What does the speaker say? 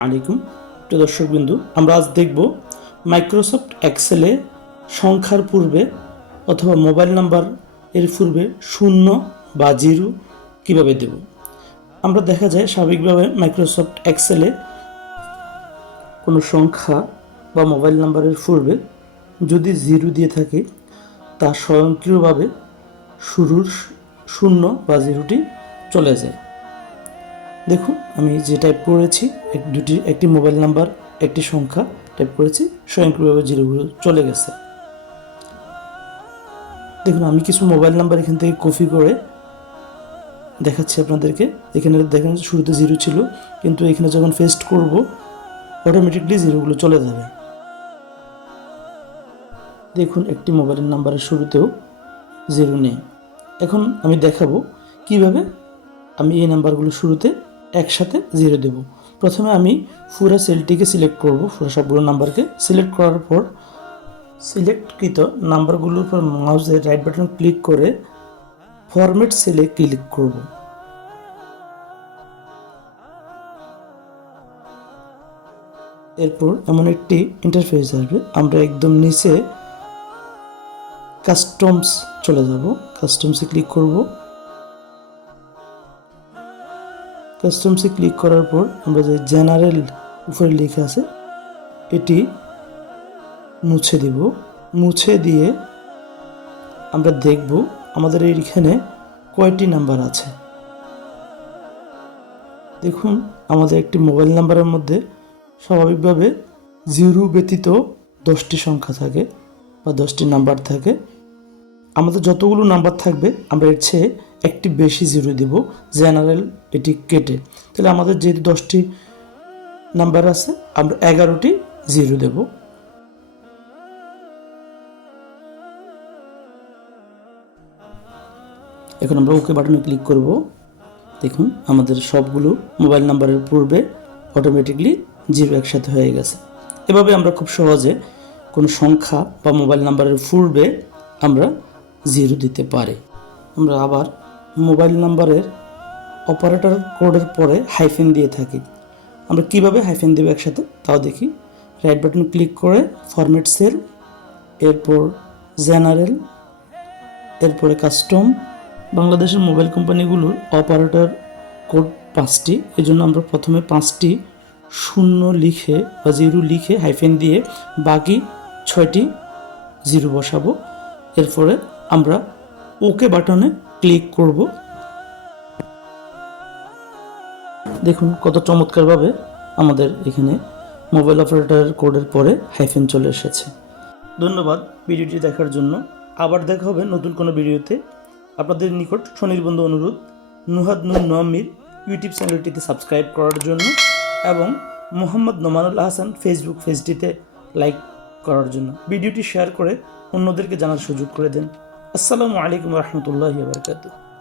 আলাইকুম প্রিয় দর্শকবিন্দু, আমরা আজ দেখব মাইক্রোসফট এক্সেলে সংখ্যার পূর্বে অথবা মোবাইল নাম্বার এর পূর্বে শূন্য বা জিরো কিভাবে দেব। আমরা দেখা যায় স্বাভাবিকভাবে মাইক্রোসফট এক্সেলে কোনো সংখ্যা বা মোবাইল নাম্বারের পূর্বে যদি জিরো দিয়ে থাকে তা স্বয়ংক্রিয়ভাবে শুরুর শূন্য বা জিরোটি চলে যায়। দেখুন, আমি যে টাইপ করেছি একটি মোবাইল নাম্বার একটি সংখ্যা টাইপ করেছি, স্বয়ংক্রিয়ভাবে জিরোগুলো চলে গেছে। দেখুন, আমি কিছু মোবাইল নাম্বার এখান থেকে কপি করে দেখাচ্ছি আপনাদেরকে। এখানে দেখেন শুরুতে জিরো ছিল, কিন্তু এখানে যখন পেস্ট করব অটোমেটিকলি জিরোগুলো চলে যাবে। দেখুন, একটি মোবাইলের নাম্বারের শুরুতেও জিরো নেই। এখন আমি দেখাবো কিভাবে আমি এই নাম্বারগুলো শুরুতে একসাথে জিরো দেব। প্রথমে আমি পুরো সেলটিকে সিলেক্ট করব, পুরো সবগুলো নাম্বারকে সিলেক্ট করার পর সিলেক্টকৃত নাম্বারগুলোর উপর মাউসের রাইট বাটন ক্লিক করে ফরম্যাট সেলে ক্লিক করব। এরপর এমন একটি ইন্টারফেস আসবে, আমরা একদম নিচে কাস্টমস চলে যাব, কাস্টমসে ক্লিক করব। কাস্টমসে ক্লিক করার পর আমরা যে জেনারেল উপরে লেখা আছে এটি মুছে দিব। মুছে দিয়ে আমরা দেখব আমাদের এইখানে কয়টি নাম্বার আছে। দেখুন, আমাদের একটি মোবাইল নাম্বারের মধ্যে স্বাভাবিকভাবে জিরো ব্যতীত 10টি সংখ্যা থাকে বা 10টি নাম্বার থাকে। আমাদের যতগুলো নাম্বার থাকবে আমরা এর চেয়ে একটি বেশি জিরো দিব, জেনারেল এটি কেটে। তাহলে আমাদের যেহেতু 10টি নাম্বার আছে, আমরা 11টি জিরো দেব। এখন আমরা ওকে বাটনে ক্লিক করব। দেখুন, আমাদের সবগুলো মোবাইল নাম্বারের পূর্বে অটোমেটিকলি জিরো একসাথে হয়ে গেছে। এভাবে আমরা খুব সহজে কোনো সংখ্যা বা মোবাইল নাম্বারের পূর্বে আমরা জিরো দিতে পারি। আমরা আবার মোবাইল নাম্বারের অপারেটর কোডের পরে হাইফেন দিয়ে থাকি। আমরা কিভাবে হাইফেন দেব একসাথে তাও দেখি। রাইট বাটন ক্লিক করে ফরম্যাট সেল, এরপর জেনারেল, এরপরে কাস্টম। বাংলাদেশের মোবাইল কোম্পানিগুলোর অপারেটর কোড 5টি, এই জন্য আমরা প্রথমে 5টি শূন্য লিখে বা জিরো লিখে হাইফেন দিয়ে বাকি 6টি জিরো বসাবো। এরপরে আমরা ওকে বাটনে ক্লিক করব। দেখুন কত চমৎকারভাবে আমাদের এখানে মোবাইল অপারেটর কোডের পরে হাইফেন চলে এসেছে। ধন্যবাদ ভিডিওটি দেখার জন্য। আবার দেখা হবে নতুন কোনো ভিডিওতে। আপনাদের নিকট স্বনির্বন্ধ অনুরোধ, নুহাদ নূর নোয়াম্মির ইউটিউব চ্যানেলটিতে সাবস্ক্রাইব করার জন্য এবং মোহাম্মদ নোমানুল আহসান ফেসবুক পেজটিতে লাইক করার জন্য। ভিডিওটি শেয়ার করে অন্যদেরকে জানার সুযোগ করে দেন। আসসালামু আলাইকুম রহমতুল্লাহি ওয়া বারাকাতুহু।